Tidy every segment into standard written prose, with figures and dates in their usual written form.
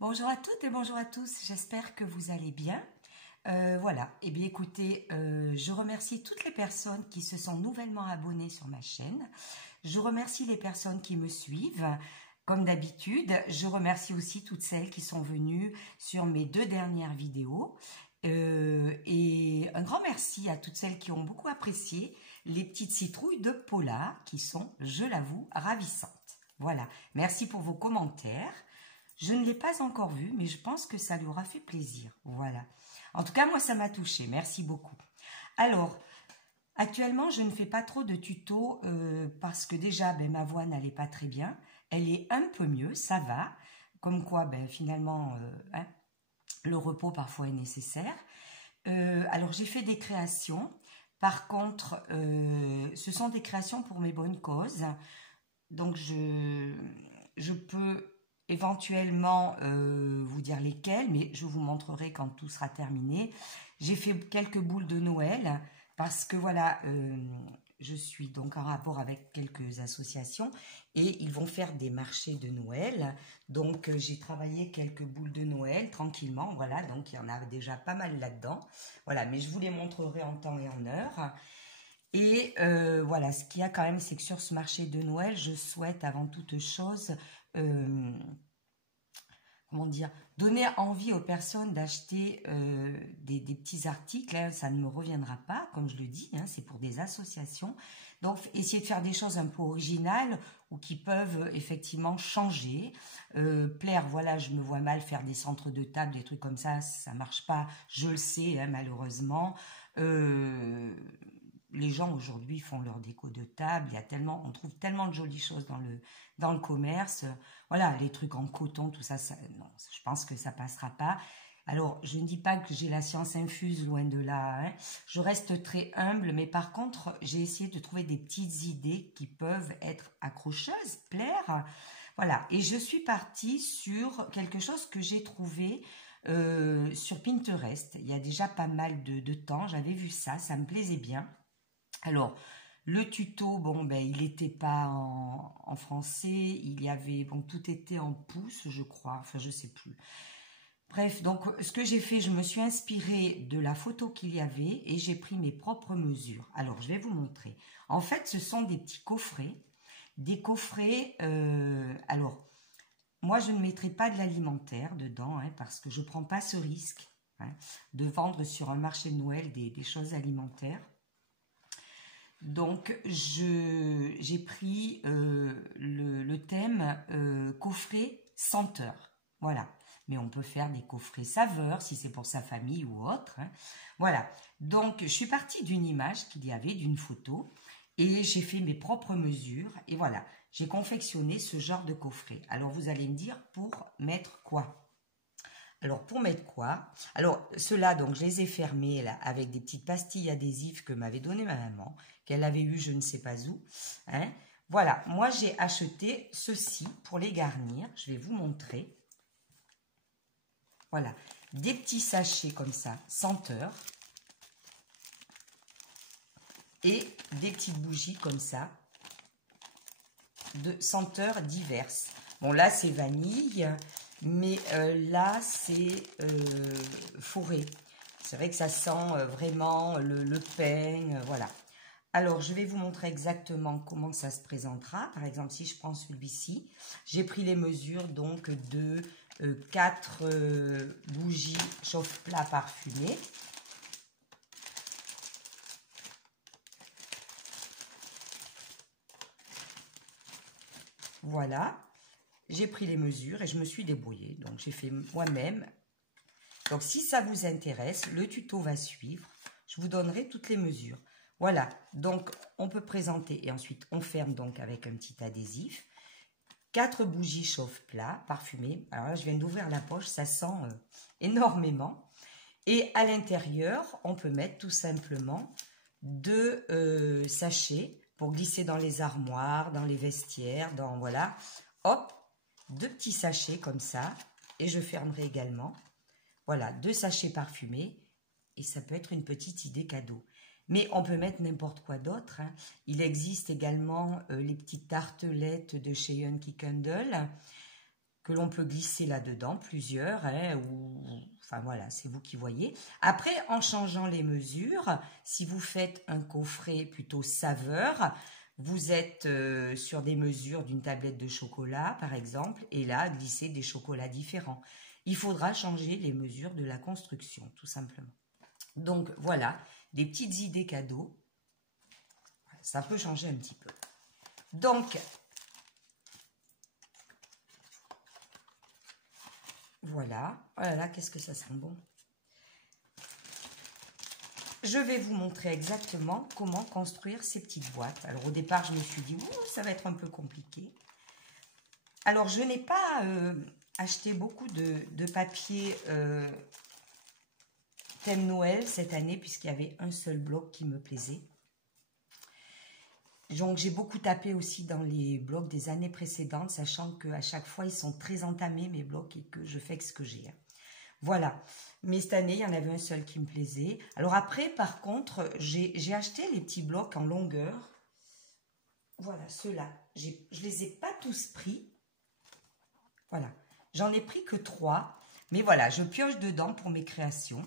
Bonjour à toutes et bonjour à tous, j'espère que vous allez bien. Voilà, et bien écoutez, je remercie toutes les personnes qui se sont nouvellement abonnées sur ma chaîne. Je remercie les personnes qui me suivent, comme d'habitude. Je remercie aussi toutes celles qui sont venues sur mes 2 dernières vidéos. Et un grand merci à toutes celles qui ont beaucoup apprécié les petites citrouilles de Paula, qui sont, je l'avoue, ravissantes. Voilà, merci pour vos commentaires. Je ne l'ai pas encore vu, mais je pense que ça lui aura fait plaisir. Voilà. En tout cas, moi, ça m'a touchée. Merci beaucoup. Alors, actuellement, je ne fais pas trop de tutos parce que déjà, ma voix n'allait pas très bien. Elle est un peu mieux, ça va. Comme quoi, finalement, le repos parfois est nécessaire. Alors, j'ai fait des créations. Par contre, ce sont des créations pour mes bonnes causes. Donc, je peux éventuellement vous dire lesquelles, mais je vous montrerai quand tout sera terminé. J'ai fait quelques boules de Noël parce que voilà, je suis donc en rapport avec quelques associations et ils vont faire des marchés de Noël. Donc j'ai travaillé quelques boules de Noël tranquillement, voilà, donc il y en a déjà pas mal là-dedans. Voilà, mais je vous les montrerai en temps et en heure. Et voilà, ce qu'il y a quand même, c'est que sur ce marché de Noël, je souhaite avant toute chose, comment dire, donner envie aux personnes d'acheter des petits articles. Hein, ça ne me reviendra pas, comme je le dis, hein, c'est pour des associations. Donc, essayer de faire des choses un peu originales ou qui peuvent effectivement changer, plaire. Voilà, je me vois mal faire des centres de table, des trucs comme ça marche pas. Je le sais, hein, malheureusement. Les gens aujourd'hui font leur déco de table, il y a tellement, on trouve tellement de jolies choses dans le commerce. Voilà, les trucs en coton, tout ça, non, je pense que ça passera pas. Alors, je ne dis pas que j'ai la science infuse, loin de là. Hein. Je reste très humble, mais par contre, j'ai essayé de trouver des petites idées qui peuvent être accrocheuses, plaire. Voilà, et je suis partie sur quelque chose que j'ai trouvé sur Pinterest. Il y a déjà pas mal de temps, j'avais vu ça, ça me plaisait bien. Alors, le tuto, il n'était pas en français, il y avait, tout était en pouces, je crois, enfin, je sais plus. Bref, donc, ce que j'ai fait, je me suis inspirée de la photo qu'il y avait et j'ai pris mes propres mesures. Alors, je vais vous montrer. En fait, ce sont des petits coffrets. Des coffrets, alors, moi, je ne mettrai pas de l'alimentaire dedans, hein, parce que je ne prends pas ce risque, hein, de vendre sur un marché de Noël des choses alimentaires. Donc, j'ai pris le thème coffret senteur. Voilà. Mais on peut faire des coffrets saveurs si c'est pour sa famille ou autre. Hein. Voilà. Donc, je suis partie d'une image qu'il y avait, d'une photo, et j'ai fait mes propres mesures. Et voilà, j'ai confectionné ce genre de coffret. Alors, vous allez me dire, pour mettre quoi ? Alors, pour mettre quoi? Alors, ceux-là, donc, je les ai fermés là, avec des petites pastilles adhésives que m'avait donné ma maman, qu'elle avait eu je ne sais pas où. Hein. Voilà, moi, j'ai acheté ceci pour les garnir. Je vais vous montrer. Voilà, des petits sachets comme ça, senteurs. Et des petites bougies comme ça, de senteurs diverses. Bon, là, c'est vanille. Mais là, c'est fourré. C'est vrai que ça sent vraiment le pain, voilà. Alors, je vais vous montrer exactement comment ça se présentera. Par exemple, si je prends celui-ci, j'ai pris les mesures donc de 4 bougies chauffe-plat parfumées. Voilà. J'ai pris les mesures et je me suis débrouillée. Donc, j'ai fait moi-même. Donc, si ça vous intéresse, le tuto va suivre. Je vous donnerai toutes les mesures. Voilà. Donc, on peut présenter et ensuite, on ferme donc avec un petit adhésif. 4 bougies chauffe-plat parfumées. Alors là, je viens d'ouvrir la poche. Ça sent énormément. Et à l'intérieur, on peut mettre tout simplement 2 sachets pour glisser dans les armoires, dans les vestiaires, dans, voilà. Hop, 2 petits sachets comme ça, et je fermerai également. Voilà, 2 sachets parfumés, et ça peut être une petite idée cadeau. Mais on peut mettre n'importe quoi d'autre. Hein. Il existe également les petites tartelettes de chez Yankee Candle, que l'on peut glisser là-dedans, plusieurs, hein, ou, enfin voilà, c'est vous qui voyez. Après, en changeant les mesures, si vous faites un coffret plutôt saveur, vous êtes sur des mesures d'une tablette de chocolat, par exemple, et là, glisser des chocolats différents. Il faudra changer les mesures de la construction, tout simplement. Donc, voilà, des petites idées cadeaux. Ça peut changer un petit peu. Donc, voilà. Oh là là, qu'est-ce que ça sent bon. Je vais vous montrer exactement comment construire ces petites boîtes. Alors, au départ, je me suis dit, ça va être un peu compliqué. Alors, je n'ai pas acheté beaucoup de papier thème Noël cette année, puisqu'il y avait un seul bloc qui me plaisait. Donc, j'ai beaucoup tapé aussi dans les blocs des années précédentes, sachant qu'à chaque fois, ils sont très entamés, mes blocs, et que je fais que ce que j'ai. Voilà. Mais cette année, il y en avait un seul qui me plaisait. Alors après, par contre, j'ai acheté les petits blocs en longueur. Voilà, ceux-là. Je ne les ai pas tous pris. Voilà. J'en ai pris que 3. Mais voilà, je pioche dedans pour mes créations.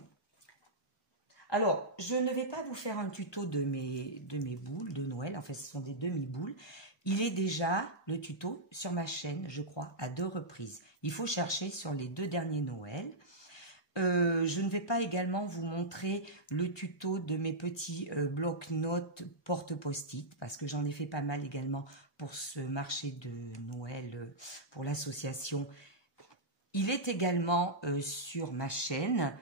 Alors, je ne vais pas vous faire un tuto de mes boules de Noël. En fait, ce sont des demi-boules. Il est déjà, le tuto, sur ma chaîne, je crois, à 2 reprises. Il faut chercher sur les 2 derniers Noël. Je ne vais pas également vous montrer le tuto de mes petits blocs-notes porte-post-it, parce que j'en ai fait pas mal également pour ce marché de Noël, pour l'association. Il est également sur ma chaîne,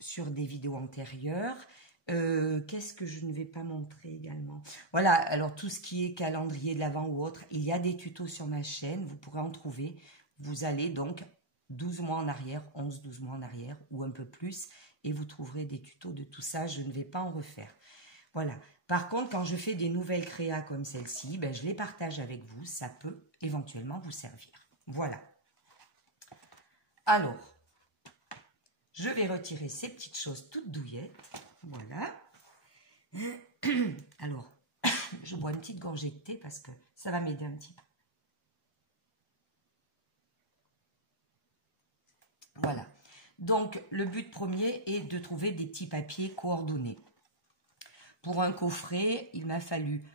sur des vidéos antérieures. Qu'est-ce que je ne vais pas montrer également? Voilà, alors tout ce qui est calendrier de l'Avent ou autre, il y a des tutos sur ma chaîne, vous pourrez en trouver. Vous allez donc 12 mois en arrière, 11-12 mois en arrière ou un peu plus, et vous trouverez des tutos de tout ça. Je ne vais pas en refaire. Voilà. Par contre, quand je fais des nouvelles créas comme celle-ci, ben, je les partage avec vous. Ça peut éventuellement vous servir. Voilà. Alors, je vais retirer ces petites choses toutes douillettes. Voilà. Alors, je bois une petite gorgée de thé parce que ça va m'aider un petit peu. Voilà. Donc, le but premier est de trouver des petits papiers coordonnés. Pour un coffret, il m'a fallu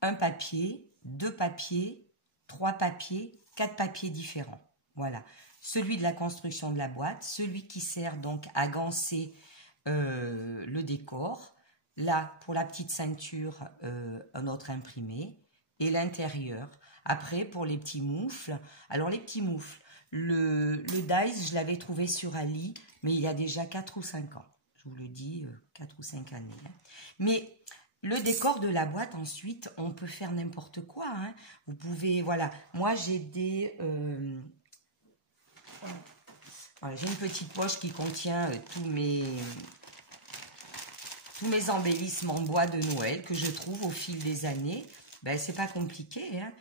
un papier, 2 papiers, 3 papiers, 4 papiers différents. Voilà. Celui de la construction de la boîte, celui qui sert donc à ganser le décor. Là, pour la petite ceinture, un autre imprimé. Et l'intérieur. Après, pour les petits moufles. Alors, les petits moufles, le dies, je l'avais trouvé sur Ali, mais il y a déjà 4 ou 5 ans. Je vous le dis, 4 ou 5 années. Hein. Mais le décor de la boîte, ensuite, on peut faire n'importe quoi. Hein. Vous pouvez, voilà. Moi, j'ai des... voilà, j'ai une petite poche qui contient tous mes embellissements en bois de Noël que je trouve au fil des années. Ben, c'est pas compliqué. Hein.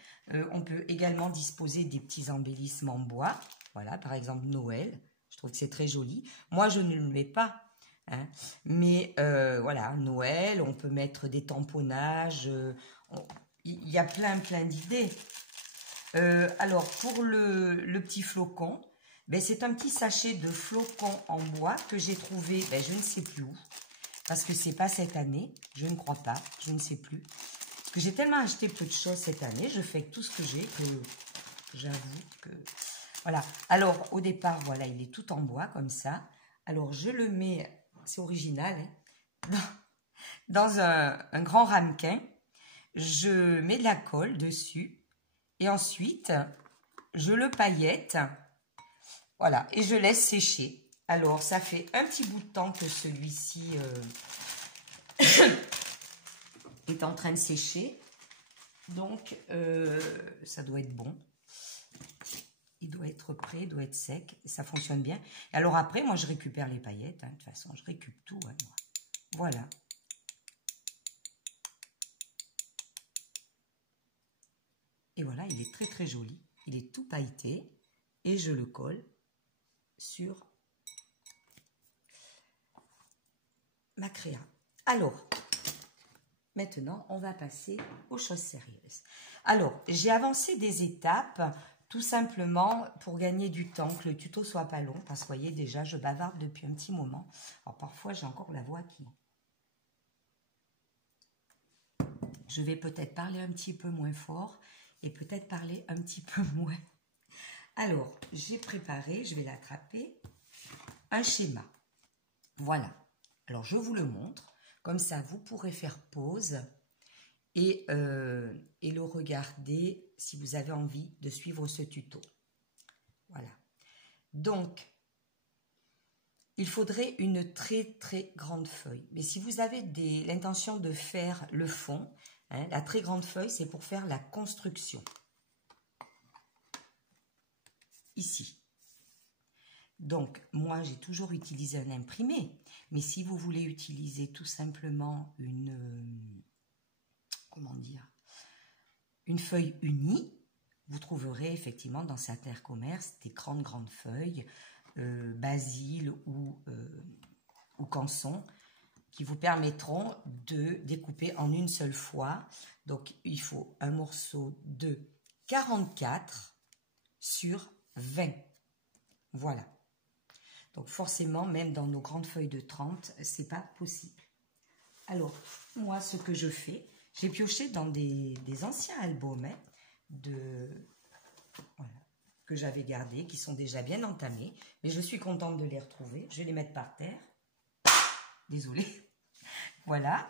On peut également disposer des petits embellissements en bois. Voilà, par exemple Noël. Je trouve que c'est très joli. Moi, je ne le mets pas. Hein. Mais voilà, Noël, on peut mettre des tamponnages. Il y a plein d'idées. Alors, pour le petit flocon, ben, c'est un petit sachet de flocons en bois que j'ai trouvé, ben, je ne sais plus où. Parce que c'est pas cette année, je ne crois pas, je ne sais plus. Parce que j'ai tellement acheté peu de choses cette année, je fais tout ce que j'ai, que j'avoue que... Voilà, alors au départ, voilà, il est tout en bois comme ça. Alors je le mets, c'est original, hein, dans un grand ramequin. Je mets de la colle dessus et ensuite, je le paillette. Voilà, et je laisse sécher. Alors, ça fait un petit bout de temps que celui-ci est en train de sécher. Donc, ça doit être bon. Il doit être prêt, il doit être sec. Ça fonctionne bien. Et alors après, moi, je récupère les paillettes. Hein. De toute façon, je récupère tout. Hein, moi. Voilà. Et voilà, il est très, très joli. Il est tout pailleté. Et je le colle sur ma créa. Alors, maintenant, on va passer aux choses sérieuses. Alors, j'ai avancé des étapes Tout simplement pour gagner du temps, que le tuto soit pas long, parce que vous voyez déjà, je bavarde depuis un petit moment. Alors parfois, j'ai encore la voix qui... Je vais peut-être parler un petit peu moins fort et peut-être parler un petit peu moins. Alors, j'ai préparé, je vais l'attraper, un schéma. Voilà. Alors, je vous le montre. Comme ça, vous pourrez faire pause et le regarder si vous avez envie de suivre ce tuto. Voilà. Donc, il faudrait une très très grande feuille. Mais si vous avez l'intention de faire le fond, hein, la très grande feuille, c'est pour faire la construction. Ici. Donc, moi, j'ai toujours utilisé un imprimé. Mais si vous voulez utiliser tout simplement une... comment dire, une feuille unie, vous trouverez effectivement dans certains commerces des grandes feuilles, Basil ou Canson, qui vous permettront de découper en une seule fois. Donc, il faut un morceau de 44 sur 20. Voilà. Donc, forcément, même dans nos grandes feuilles de 30, c'est pas possible. Alors, moi, ce que je fais, j'ai pioché dans des anciens albums hein, voilà, que j'avais gardés, qui sont déjà bien entamés. Mais je suis contente de les retrouver. Je vais les mettre par terre. Désolée. Voilà.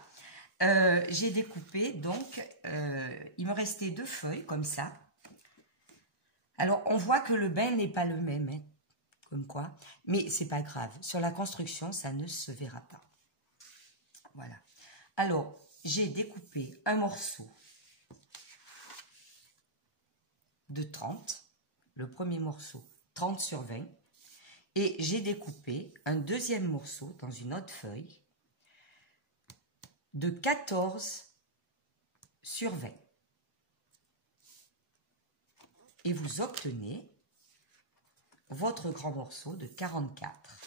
J'ai découpé, donc, il me restait 2 feuilles, comme ça. Alors, on voit que le bain n'est pas le même, hein, comme quoi. Mais c'est pas grave. Sur la construction, ça ne se verra pas. Voilà. Alors, j'ai découpé un morceau de 30. Le premier morceau, 30 sur 20. Et j'ai découpé un deuxième morceau dans une autre feuille de 14 sur 20. Et vous obtenez votre grand morceau de 44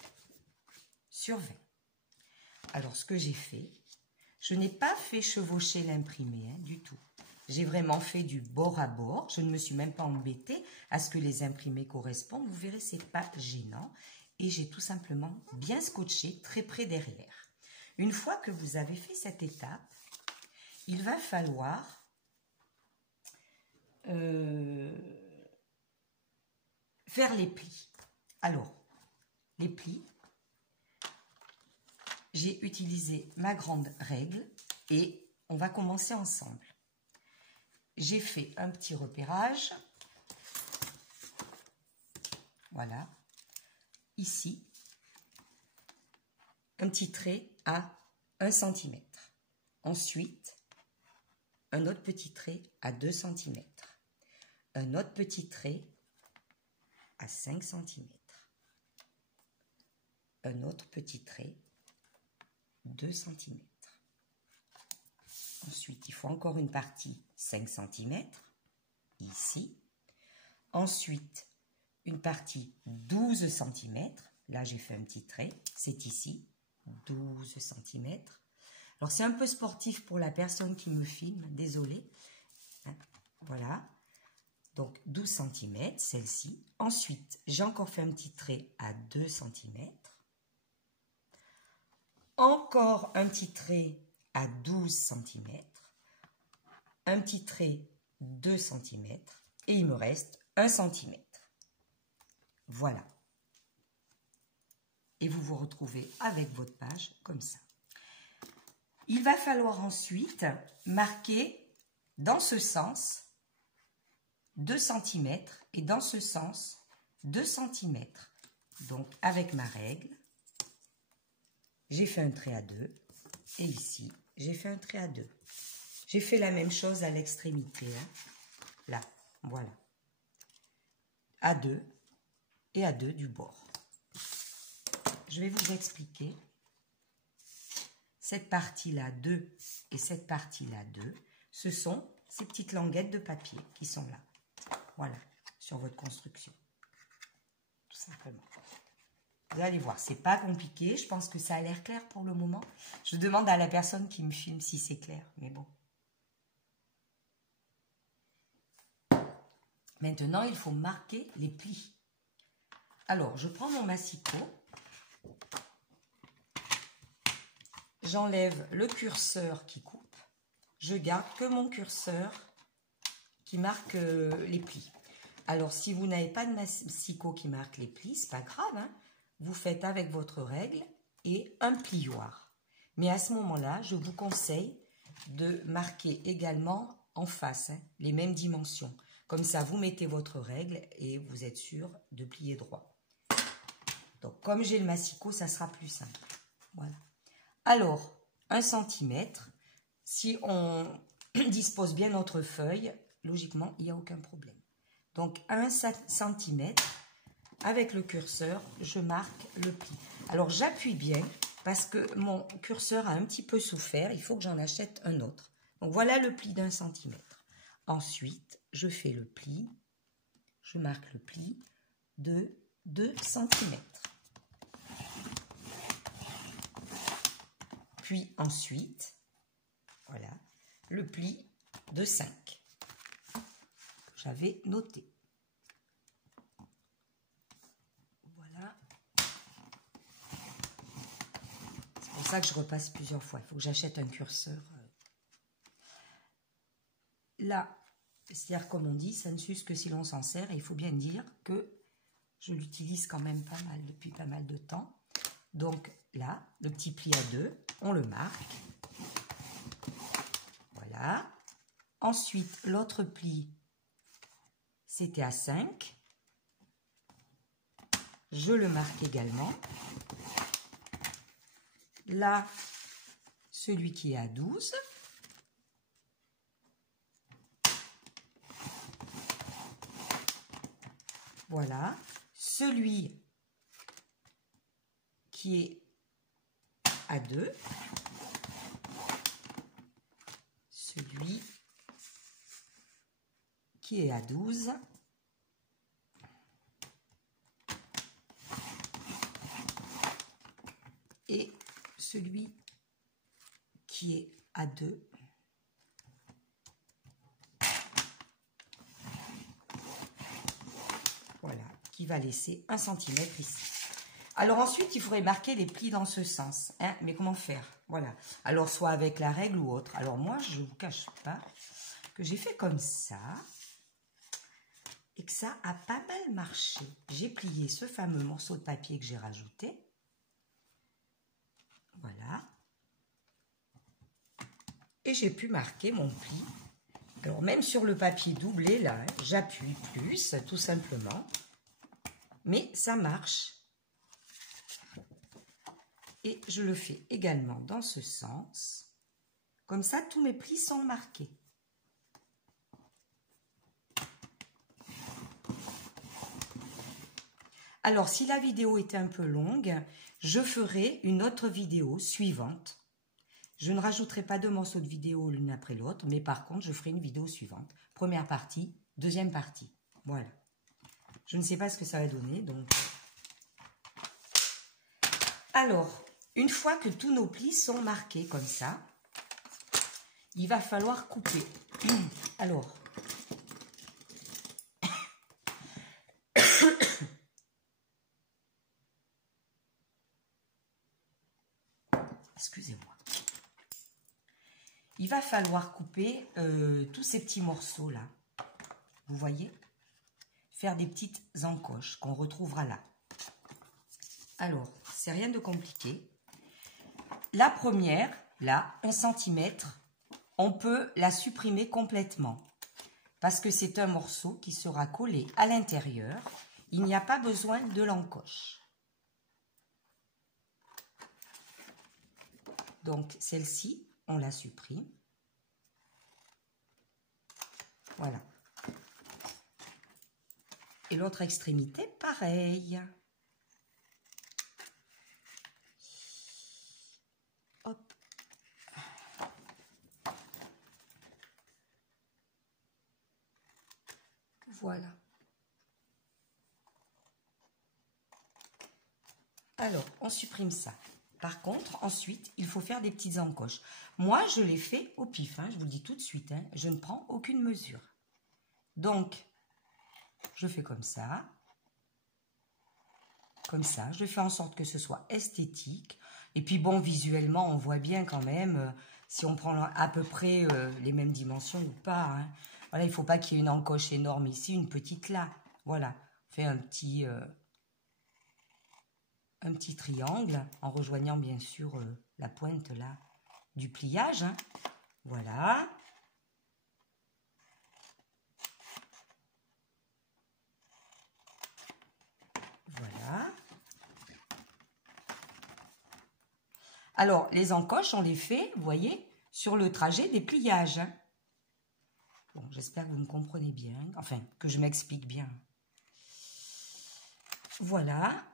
sur 20. Alors, ce que j'ai fait, je n'ai pas fait chevaucher l'imprimé hein, du tout. J'ai vraiment fait du bord à bord. Je ne me suis même pas embêtée à ce que les imprimés correspondent. Vous verrez, c'est pas gênant. Et j'ai tout simplement bien scotché très près derrière. Une fois que vous avez fait cette étape, il va falloir faire les plis. Alors, les plis, j'ai utilisé ma grande règle et on va commencer ensemble. J'ai fait un petit repérage. Voilà. Ici, un petit trait à 1 cm. Ensuite, un autre petit trait à 2 cm. Un autre petit trait à 5 cm. Un autre petit trait, 2 cm. Ensuite, il faut encore une partie 5 cm, ici. Ensuite, une partie 12 cm. Là, j'ai fait un petit trait. C'est ici, 12 cm. Alors, c'est un peu sportif pour la personne qui me filme. Désolée. Hein, voilà. Donc, 12 cm, celle-ci. Ensuite, j'ai encore fait un petit trait à 2 cm. Encore un petit trait à 12 cm. Un petit trait 2 cm. Et il me reste 1 cm. Voilà. Et vous vous retrouvez avec votre page comme ça. Il va falloir ensuite marquer dans ce sens 2 cm et dans ce sens 2 cm. Donc avec ma règle, j'ai fait un trait à 2 et ici, j'ai fait un trait à 2. J'ai fait la même chose à l'extrémité. Hein. Là, voilà. À 2 et à 2 du bord. Je vais vous expliquer. Cette partie-là 2 et cette partie-là 2, ce sont ces petites languettes de papier qui sont là. Voilà, sur votre construction. Tout simplement. Vous allez voir, c'est pas compliqué. Je pense que ça a l'air clair pour le moment. Je demande à la personne qui me filme si c'est clair, mais bon. Maintenant, il faut marquer les plis. Alors, je prends mon massicot. J'enlève le curseur qui coupe. Je garde que mon curseur qui marque les plis. Alors, si vous n'avez pas de massicot qui marque les plis, c'est pas grave, hein. Vous faites avec votre règle et un plioir. Mais à ce moment-là, je vous conseille de marquer également en face, hein, les mêmes dimensions. Comme ça, vous mettez votre règle et vous êtes sûr de plier droit. Donc, comme j'ai le massicot, ça sera plus simple. Voilà. Alors, 1 cm, si on dispose bien notre feuille, logiquement, il n'y a aucun problème. Donc, 1 cm, avec le curseur, je marque le pli. Alors, j'appuie bien parce que mon curseur a un petit peu souffert. Il faut que j'en achète un autre. Donc, voilà le pli d'1 cm. Ensuite, je fais le pli. Je marque le pli de 2 cm. Puis ensuite, voilà, le pli de 5. J'avais noté. Voilà. C'est pour ça que je repasse plusieurs fois. Il faut que j'achète un curseur. Là, c'est-à-dire comme on dit, ça ne s'use que si l'on s'en sert. Et il faut bien dire que je l'utilise quand même pas mal depuis pas mal de temps. Donc là, le petit pli à 2, on le marque. Voilà. Ensuite, l'autre pli, c'était à 5. Je le marque également. Là, celui qui est à 12. Voilà. Celui qui est à 2. Celui qui est à 12. Et celui qui est à 2. Voilà, qui va laisser 1 cm ici. Alors ensuite, il faudrait marquer les plis dans ce sens. Hein, mais comment faire? Voilà. Alors, soit avec la règle ou autre. Alors moi, je ne vous cache pas que j'ai fait comme ça et que ça a pas mal marché. J'ai plié ce fameux morceau de papier que j'ai rajouté. Voilà. Et j'ai pu marquer mon pli. Alors, même sur le papier doublé, là, hein, j'appuie plus, tout simplement. Mais ça marche. Et je le fais également dans ce sens. Comme ça, tous mes plis sont marqués. Alors, si la vidéo était un peu longue, je ferai une autre vidéo suivante. Je ne rajouterai pas 2 morceaux de vidéo l'une après l'autre, mais par contre, je ferai une vidéo suivante. Première partie, deuxième partie. Voilà. Je ne sais pas ce que ça va donner, donc... Alors, une fois que tous nos plis sont marqués comme ça, il va falloir couper. Alors, excusez-moi. Il va falloir couper tous ces petits morceaux-là. Vous voyez? Faire des petites encoches qu'on retrouvera là. Alors, c'est rien de compliqué. La première, là, 1 cm, on peut la supprimer complètement. Parce que c'est un morceau qui sera collé à l'intérieur. Il n'y a pas besoin de l'encoche. Donc, celle-ci, on la supprime. Voilà. Et l'autre extrémité, pareil. Hop. Voilà. Alors, on supprime ça. Par contre, ensuite, il faut faire des petites encoches. Moi, je les fais au pif, hein, je vous le dis tout de suite. Hein, je ne prends aucune mesure. Donc, je fais comme ça. Comme ça, je fais en sorte que ce soit esthétique. Et puis bon, visuellement, on voit bien quand même si on prend à peu près les mêmes dimensions ou pas. Hein. Voilà, il ne faut pas qu'il y ait une encoche énorme ici, une petite là. Voilà, on fait un petit triangle en rejoignant bien sûr la pointe là du pliage. Hein. Voilà. Voilà. Alors, les encoches, on les fait, vous voyez, sur le trajet des pliages. Bon, j'espère que vous me comprenez bien, enfin, que je m'explique bien. Voilà.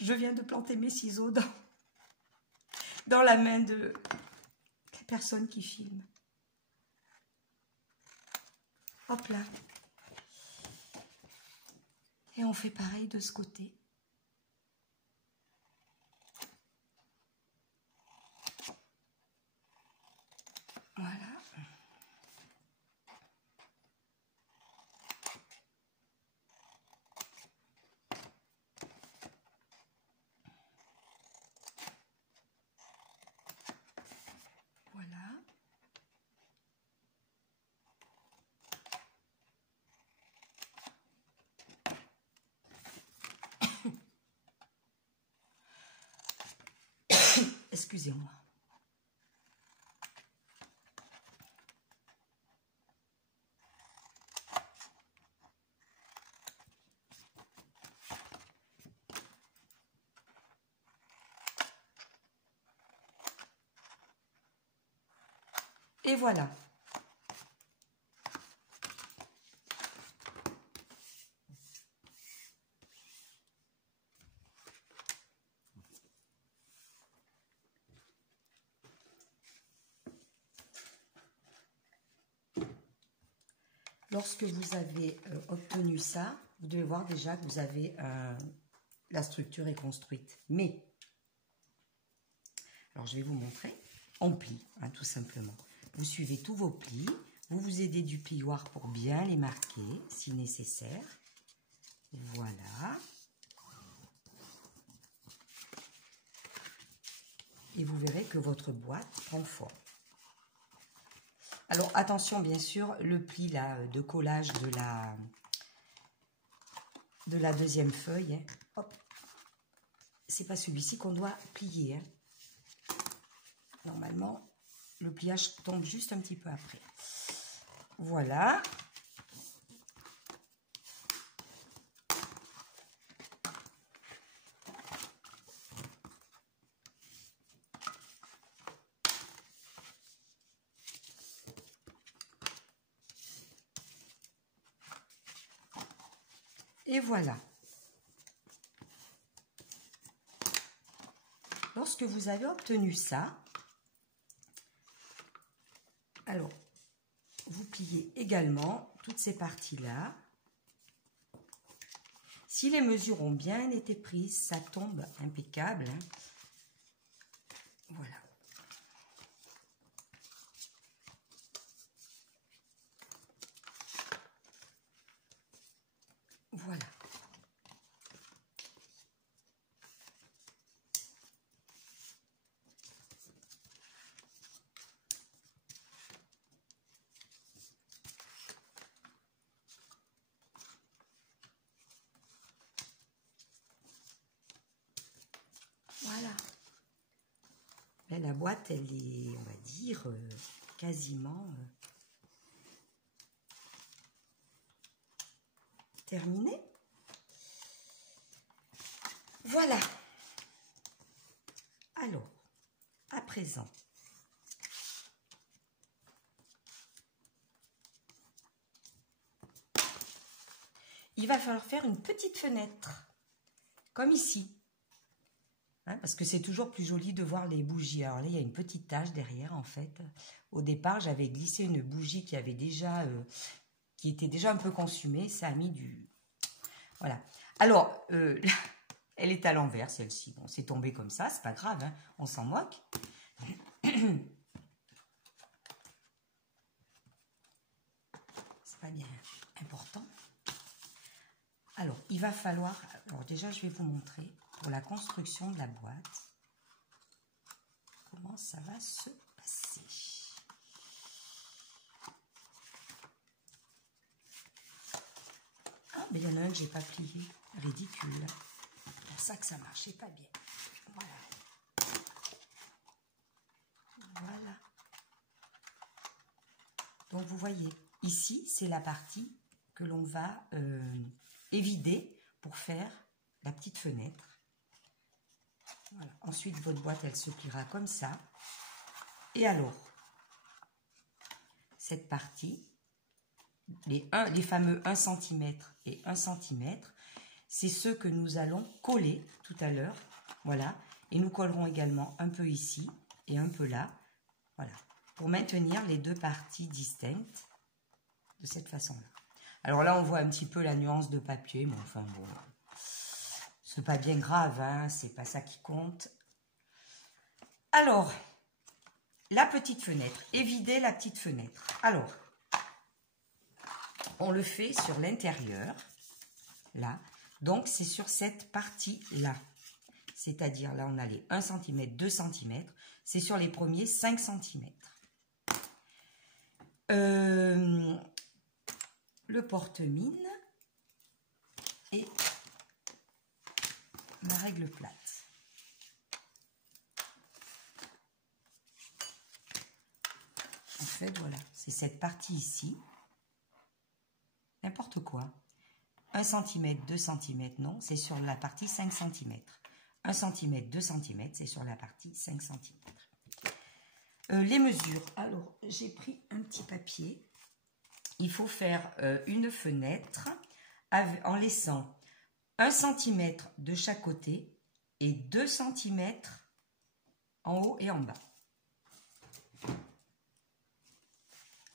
Je viens de planter mes ciseaux dans la main de la personne qui filme. Hop là. Et on fait pareil de ce côté. Voilà. Voilà. Excusez-moi. Et voilà. Lorsque vous avez obtenu ça, vous devez voir déjà que vous avez la structure est construite. Mais, alors je vais vous montrer, on plie, hein, tout simplement. Vous suivez tous vos plis, vous vous aidez du plioir pour bien les marquer, si nécessaire. Voilà. Et vous verrez que votre boîte prend forme. Alors attention, bien sûr, le pli là, de collage de la deuxième feuille, hein, hop, c'est pas celui-ci qu'on doit plier. Hein. Normalement, le pliage tombe juste un petit peu après. Voilà. Et voilà. Lorsque vous avez obtenu ça, alors, vous pliez également toutes ces parties-là. Si les mesures ont bien été prises, ça tombe impeccable. Hein. Voilà. Voilà. Voilà. Là, la boîte, elle est, on va dire, quasiment terminée. Voilà. Alors, à présent, il va falloir faire une petite fenêtre. comme ici. Hein, parce que c'est toujours plus joli de voir les bougies. Alors là, il y a une petite tache derrière, en fait. Au départ, j'avais glissé une bougie qui avait déjà, qui était déjà un peu consumée. Ça a mis du... Voilà. Alors, elle est à l'envers, celle-ci. Bon, c'est tombé comme ça, c'est pas grave, hein, on s'en moque. C'est pas bien important. Alors, il va falloir... Alors déjà, je vais vous montrer pour la construction de la boîte comment ça va se passer. Ah, mais il y en a un que j'ai pas plié. Ridicule. C'est pour ça que ça marchait pas bien. Voilà. Voilà. Donc, vous voyez, ici, c'est la partie que l'on va évider pour faire la petite fenêtre. Voilà. Ensuite, votre boîte, elle se pliera comme ça. Et alors, cette partie, les fameux 1 cm et 1 cm, c'est ceux que nous allons coller tout à l'heure. Voilà. Et nous collerons également un peu ici et un peu là. Voilà. Pour maintenir les deux parties distinctes de cette façon-là. Alors là, on voit un petit peu la nuance de papier, mais enfin bon... C'est pas bien grave, hein, c'est pas ça qui compte. Alors, la petite fenêtre, évider la petite fenêtre. Alors, on le fait sur l'intérieur, là. Donc, c'est sur cette partie-là. C'est-à-dire, là, on a les 1 cm, 2 cm. C'est sur les premiers 5 cm. Le porte-mine et ma règle plate. En fait, voilà, c'est cette partie ici. N'importe quoi. 1 cm, 2 cm, non, c'est sur la partie 5 cm. 1 cm, 2 cm, c'est sur la partie 5 cm. Les mesures. Alors, j'ai pris un petit papier. Il faut faire une fenêtre en laissant 1 cm de chaque côté et 2 cm en haut et en bas.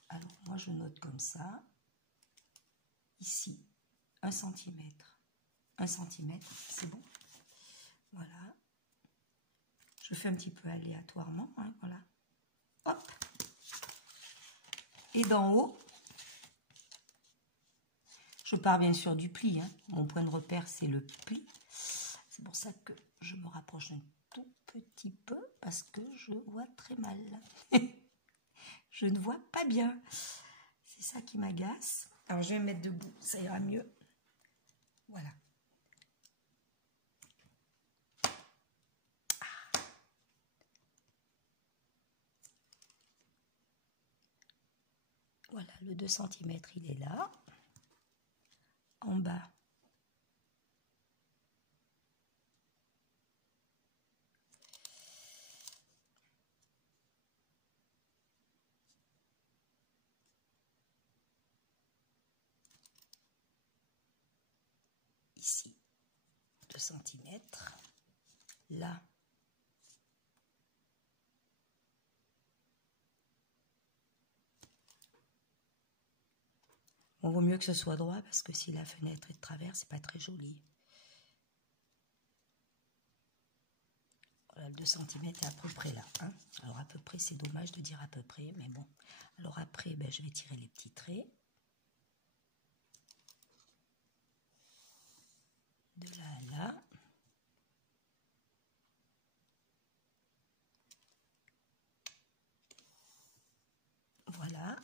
Alors, moi, je note comme ça. Ici, 1 cm. 1 cm, c'est bon. Voilà. Je fais un petit peu aléatoirement. Hein, voilà. Hop. Et d'en haut, je pars bien sûr du pli. Hein. Mon point de repère, c'est le pli. C'est pour ça que je me rapproche un tout petit peu parce que je vois très mal. Je ne vois pas bien. C'est ça qui m'agace. Alors, je vais me mettre debout. Ça ira mieux. Voilà. Ah. Voilà, le 2 cm, il est là. En bas. Ici, 2 cm. Là. Bon, vaut mieux que ce soit droit parce que si la fenêtre est de travers, c'est pas très joli. Voilà, le 2 cm est à peu près là. Hein. Alors à peu près, c'est dommage de dire à peu près, mais bon. Alors après, ben, je vais tirer les petits traits. De là à là. Voilà.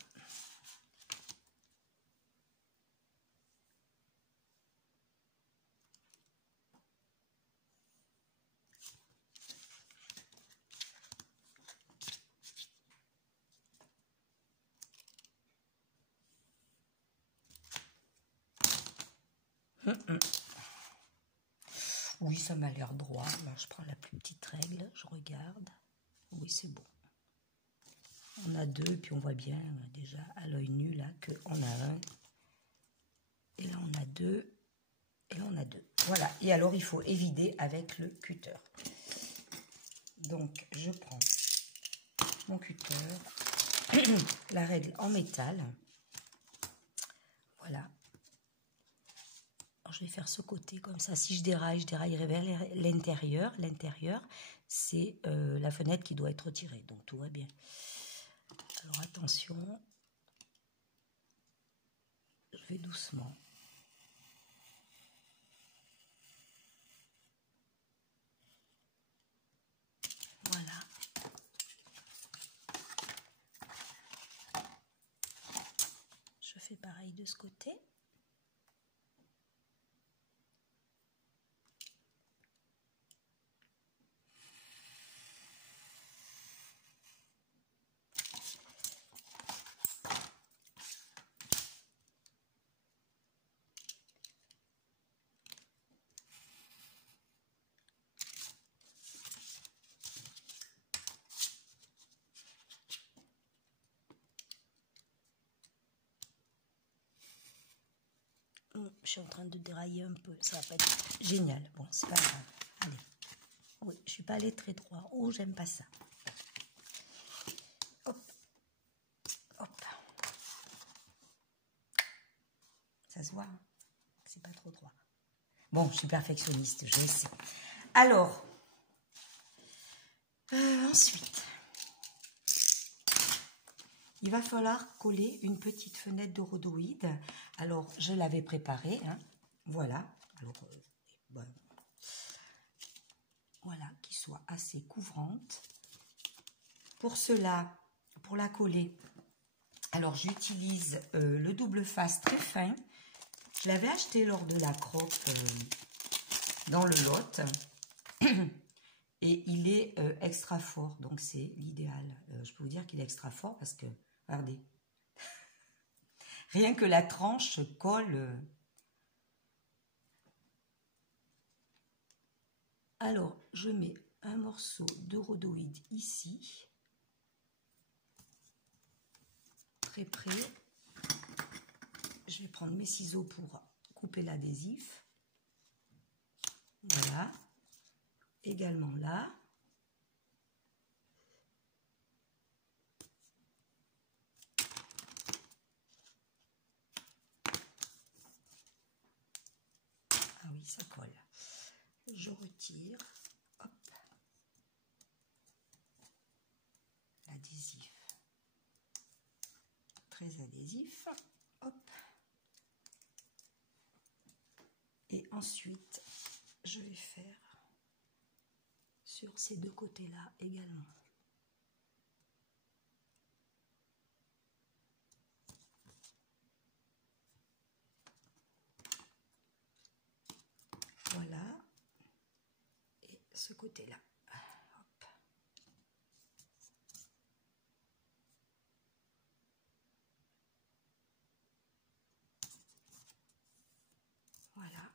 Oui, ça m'a l'air droit. Alors, je prends la plus petite règle, je regarde. Oui, c'est bon. On a deux, puis on voit bien déjà à l'œil nu là qu'on a un. Et là, on a deux. Et là, on a deux. Voilà, et alors il faut évider avec le cutter. Donc je prends mon cutter, la règle en métal. Voilà. Alors, je vais faire ce côté comme ça. Si je déraillerai vers l'intérieur. L'intérieur, c'est la fenêtre qui doit être retirée. Donc tout va bien. Alors attention. Je vais doucement. Voilà. Je fais pareil de ce côté. Je suis en train de dérailler un peu, ça va pas être génial. Bon, c'est pas grave. Allez. Oui, je suis pas allée très droit. Oh, j'aime pas ça. Hop. Hop. Ça se voit, hein, c'est pas trop droit. Bon, je suis perfectionniste, je le sais. Alors, ensuite, il va falloir coller une petite fenêtre de rhodoïde. Alors, je l'avais préparée, hein. Voilà. Alors, bon, voilà, qui soit assez couvrante. Pour cela, pour la coller, alors j'utilise le double face très fin. Je l'avais acheté lors de la croque dans le lot. Et il est extra fort, donc c'est l'idéal. Je peux vous dire qu'il est extra fort parce que, regardez, rien que la tranche colle. Alors, je mets un morceau de rhodoïde ici, très près. Je vais prendre mes ciseaux pour couper l'adhésif. Voilà. Également là. Ah oui, ça colle. Je retire. Hop. L'adhésif. Très adhésif. Hop. Et ensuite, je vais faire sur ces deux côtés-là également. Voilà. Et ce côté-là. Hop. Voilà.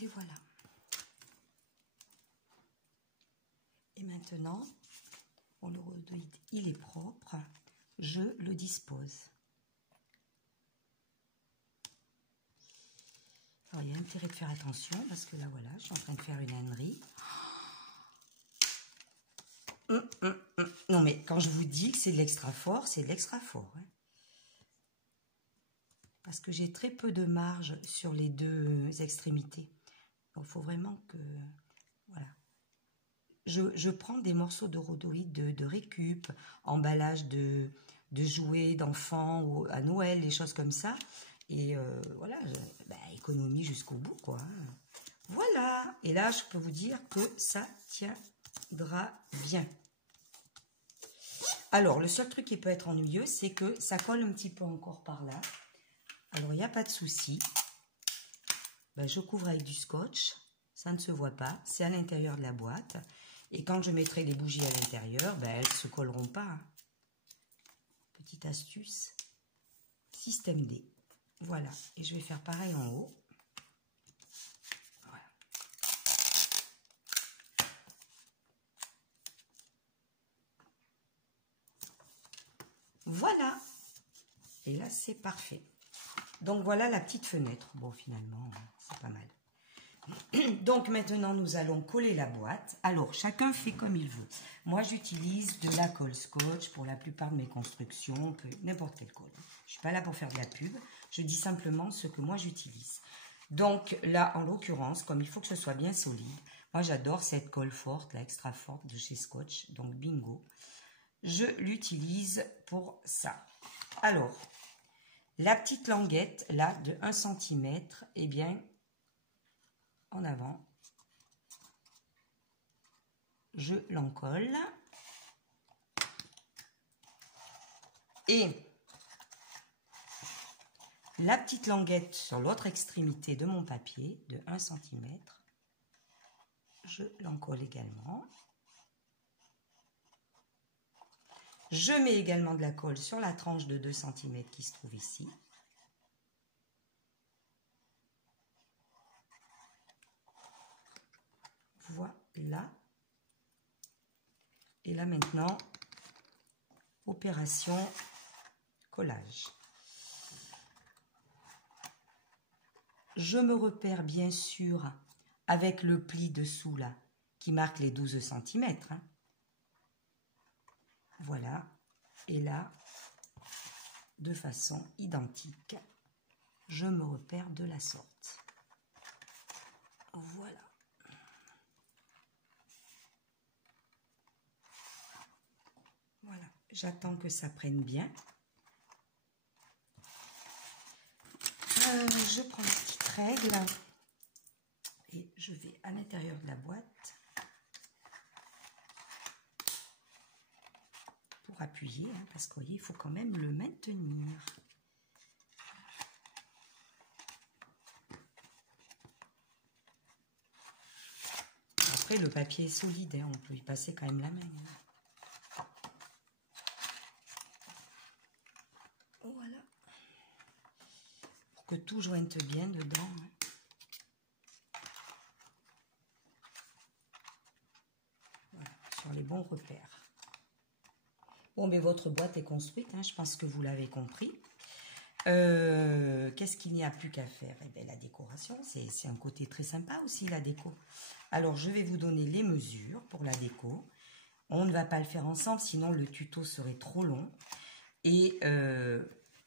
Et voilà. Et maintenant, bon, le rhodoïde, il est propre. Je le dispose. Alors, il y a intérêt de faire attention parce que là, voilà, je suis en train de faire une ânerie. Non, mais quand je vous dis que c'est de l'extra fort, c'est de l'extra fort. Hein. Parce que j'ai très peu de marge sur les deux extrémités. Donc, il faut vraiment que... Voilà. Je prends des morceaux de rhodoïde de récup, emballage de jouets d'enfants ou à Noël, des choses comme ça. Et voilà, économie jusqu'au bout, quoi. Voilà. Et là, je peux vous dire que ça tiendra bien. Alors, le seul truc qui peut être ennuyeux, c'est que ça colle un petit peu encore par là. Alors, il n'y a pas de souci. Je couvre avec du scotch. Ça ne se voit pas. C'est à l'intérieur de la boîte. Et quand je mettrai les bougies à l'intérieur, ben, elles ne se colleront pas. Hein. Petite astuce. Système D. Voilà. Et je vais faire pareil en haut. Voilà. Voilà. Et là, c'est parfait. Donc, voilà la petite fenêtre. Bon, finalement, c'est pas mal. Donc maintenant nous allons coller la boîte. Alors chacun fait comme il veut. Moi j'utilise de la colle scotch pour la plupart de mes constructions, n'importe quelle colle. Je suis pas là pour faire de la pub, je dis simplement ce que moi j'utilise. Donc là en l'occurrence, comme il faut que ce soit bien solide, moi j'adore cette colle forte, la extra forte de chez Scotch, donc bingo. Je l'utilise pour ça. Alors la petite languette là de 1 cm, eh bien en avant, je l'encolle et la petite languette sur l'autre extrémité de mon papier de 1 cm, je l'encolle également. Je mets également de la colle sur la tranche de 2 cm qui se trouve ici. Voilà. Et là maintenant, opération collage. Je me repère bien sûr avec le pli dessous là, qui marque les 12 cm. Hein. Voilà. Et là, de façon identique, je me repère de la sorte. Voilà. Voilà, j'attends que ça prenne bien. Je prends ma petite règle et je vais à l'intérieur de la boîte pour appuyer, hein, parce que vous voyez, il faut quand même le maintenir. Après, le papier est solide, hein, on peut y passer quand même la main. Voilà. Pour que tout jointe bien dedans. Voilà, sur les bons repères. Bon, mais votre boîte est construite, hein, je pense que vous l'avez compris. Qu'est-ce qu'il n'y a plus qu'à faire? Eh bien, la décoration, c'est un côté très sympa aussi, la déco. Alors, je vais vous donner les mesures pour la déco. On ne va pas le faire ensemble, sinon le tuto serait trop long. Et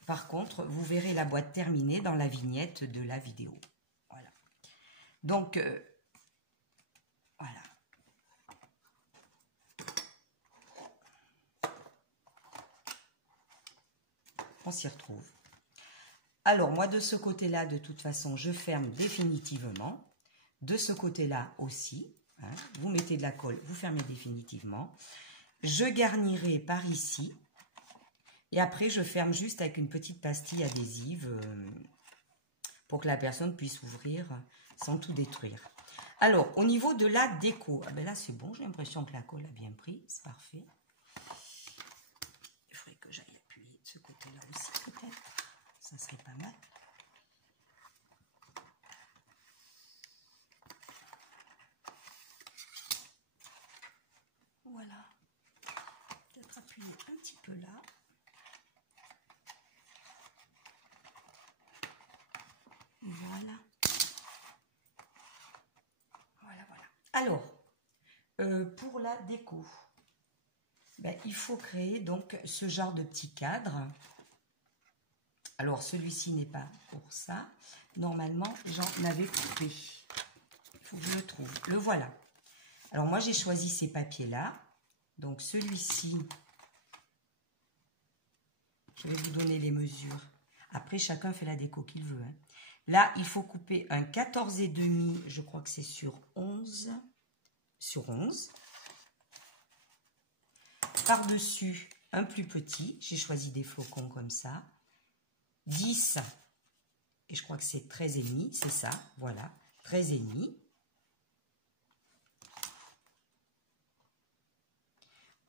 par contre, vous verrez la boîte terminée dans la vignette de la vidéo. Voilà. Donc, voilà. On s'y retrouve. Alors, moi, de ce côté-là, de toute façon, je ferme définitivement. De ce côté-là aussi. Hein, vous mettez de la colle, vous fermez définitivement. Je garnirai par ici. Et après, je ferme juste avec une petite pastille adhésive pour que la personne puisse ouvrir sans tout détruire. Alors, au niveau de la déco, ah ben là, c'est bon. J'ai l'impression que la colle a bien pris. C'est parfait. Il faudrait que j'aille appuyer de ce côté-là aussi, peut-être. Ça serait pas mal. Voilà. Peut-être appuyer un petit peu là. Voilà. Voilà, voilà. Alors, pour la déco, ben, il faut créer donc ce genre de petit cadre. Alors, celui-ci n'est pas pour ça. Normalement, j'en avais coupé. Il faut que je le trouve. Le voilà. Alors, moi, j'ai choisi ces papiers-là. Donc, celui-ci, je vais vous donner les mesures. Après, chacun fait la déco qu'il veut. Hein. Là, il faut couper un 14,5. Je crois que c'est sur 11. Sur 11. Par-dessus, un plus petit. J'ai choisi des flocons comme ça. 10, et je crois que c'est 13,5, c'est ça, voilà, 13,5.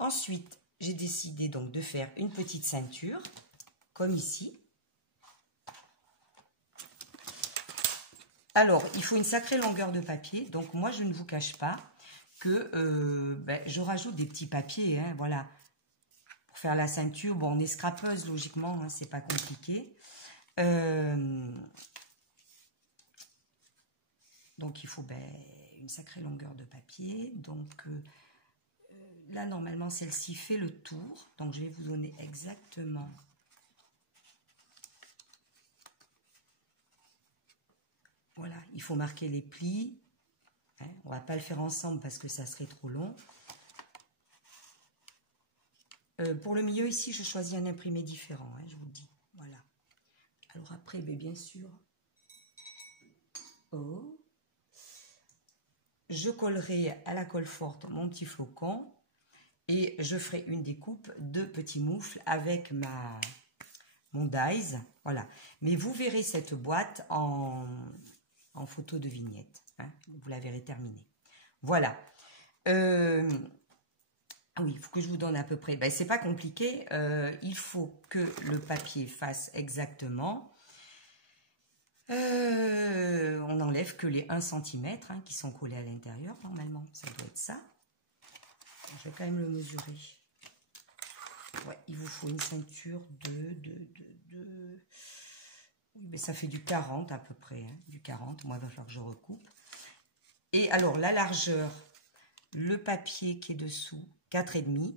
Ensuite, j'ai décidé donc de faire une petite ceinture, comme ici. Alors, il faut une sacrée longueur de papier. Donc, moi, je ne vous cache pas que je rajoute des petits papiers, hein, voilà. Pour faire la ceinture, bon, on est scrapeuse, logiquement, hein, c'est pas compliqué. Donc, il faut une sacrée longueur de papier. Donc, là, normalement, celle-ci fait le tour. Donc, je vais vous donner exactement... Voilà, il faut marquer les plis. Hein, on ne va pas le faire ensemble parce que ça serait trop long. Pour le milieu, ici, je choisis un imprimé différent, hein, je vous le dis. Voilà. Alors après, bien sûr, je collerai à la colle forte mon petit flocon et je ferai une découpe de petits moufles avec mon dies. Voilà. Mais vous verrez cette boîte en photo de vignette. Hein, vous la verrez terminée. Voilà. Ah oui, il faut que je vous donne à peu près. C'est pas compliqué. Il faut que le papier fasse exactement. On n'enlève que les 1 cm hein, qui sont collés à l'intérieur. Normalement, ça doit être ça. Je vais quand même le mesurer. Ouais, il vous faut une ceinture mais ça fait du 40 à peu près. Hein, du 40. Moi, il va falloir que je recoupe. Et alors, la largeur, le papier qui est dessous, 4,5.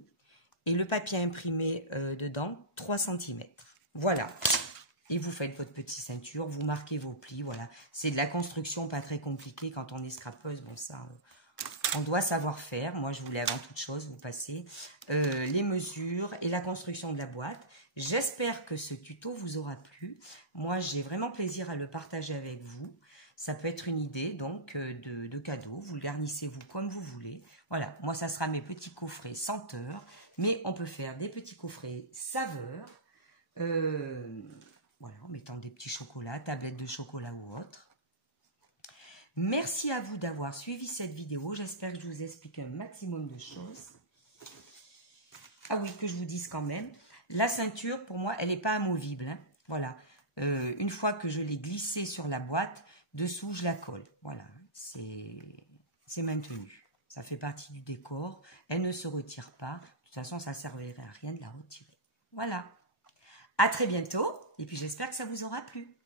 Et le papier imprimé dedans, 3 cm. Voilà. Et vous faites votre petite ceinture, vous marquez vos plis, voilà. C'est de la construction pas très compliquée quand on est scrapeuse. Bon, ça, on doit savoir faire. Moi, je voulais avant toute chose vous passer les mesures et la construction de la boîte. J'espère que ce tuto vous aura plu. Moi, j'ai vraiment plaisir à le partager avec vous. Ça peut être une idée, donc, de cadeau. Vous le garnissez, vous, comme vous voulez. Voilà, moi, ça sera mes petits coffrets senteurs. Mais on peut faire des petits coffrets saveurs. Voilà, en mettant des petits chocolats, tablettes de chocolat ou autre. Merci à vous d'avoir suivi cette vidéo. J'espère que je vous explique un maximum de choses. Ah oui, que je vous dise quand même. La ceinture, pour moi, elle n'est pas amovible. Hein. Voilà. Une fois que je l'ai glissée sur la boîte, dessous, je la colle. Voilà. C'est maintenu. Ça fait partie du décor. Elle ne se retire pas. De toute façon, ça ne servirait à rien de la retirer. Voilà. À très bientôt. Et puis, j'espère que ça vous aura plu.